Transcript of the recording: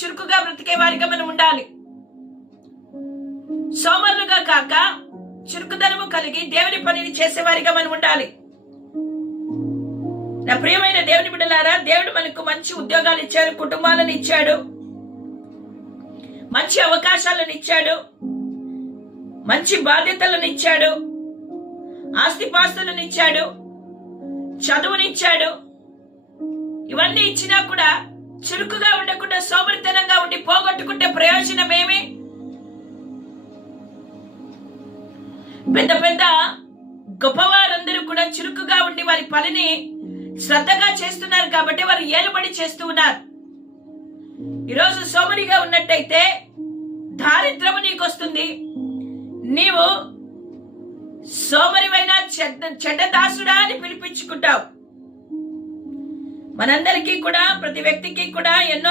చురుకుగా బ్రతికే వారిగా మనం ఉండాలి. సోమరులుగా కాక చురుకుదనము కలిగి దేవుని పనిని చేసేవారిగా మనం ఉండాలి. నా ప్రియమైన దేవుని బిడ్డలారా దేవుడు మనకు మంచి ఉద్యోగాలు ఇచ్చాడు కుటుంబాలను ఇచ్చాడు మంచి అవకాశాలను ఇచ్చాడు మంచి బాధ్యతలను ఇచ్చాడు ఆస్తిపాస్తులను ఇచ్చాడు చదువునిచ్చాడు. ఇవన్నీ ఇచ్చినా కూడా చురుకుగా ఉండకుండా సోమరితనంగా ఉండి పోగొట్టుకుంటే ప్రయోజనం ఏమి పెద్ద పెద్ద గొప్పవారందరూ కూడా చురుకుగా ఉండి వారి పనిని శ్రద్ధగా చేస్తున్నారు కాబట్టి వారు ఏలుబడి చేస్తూ ఉన్నారు. ఈరోజు సోమరిగా ఉన్నట్టయితే దారిద్రము నీకు వస్తుంది నీవు సోమరివైన చెడ్డ చెడ్డదాసుడా అని పిలిపించుకుంటావు. మనందరికీ కూడా ప్రతి వ్యక్తికి కూడా ఎన్నో